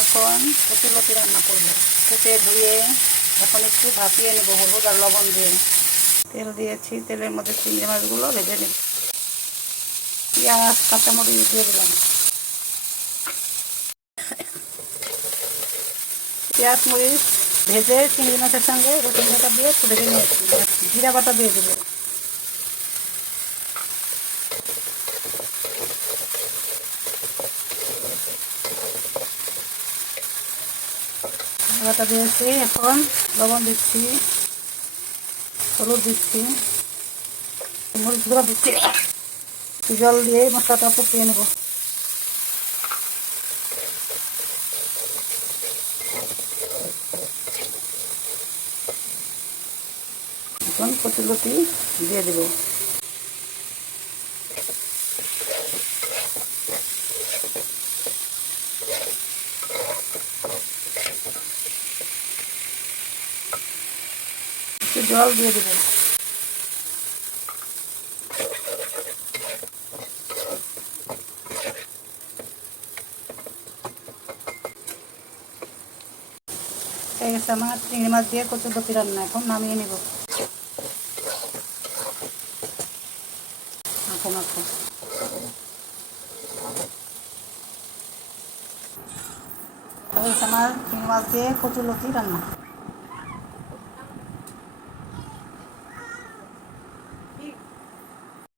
এখন কচুলতি রান্না করব। কুটে ধুয়ে এখন একটু ভাপিয়ে নেব হলুদ আর লবণ দিয়ে। তেল দিয়েছি, তেলের মধ্যে চিংড়ি মাছগুলো ভেজে নেব। পেঁয়াজ কাঁচামরিচ দিয়ে দিলাম। পেঁয়াজ মরিচ ভেজে চিংড়ি মাছের সঙ্গে রসুন বাটা দিয়ে একটু ভেজে নিয়েছি। জিরা বাটা দিয়ে দেবো। বাটা দিয়েছি, এখন লবণ দিচ্ছি, হলুদ দিচ্ছি, মরিচ গুঁড়ো দিচ্ছি। জল দিয়ে মশলাটা ফুটিয়ে নেব। এখন কচুলতি দিয়ে দেব। একটু জল দিয়ে দেব। এই গেছে আমার চিংড়ি মাছ দিয়ে কচুলতি রান্না। এখন নামিয়ে নেব। মাখো মাখো। এই গেছে আমার চিংড়ি মাছ দিয়ে কচুলতি রান্না।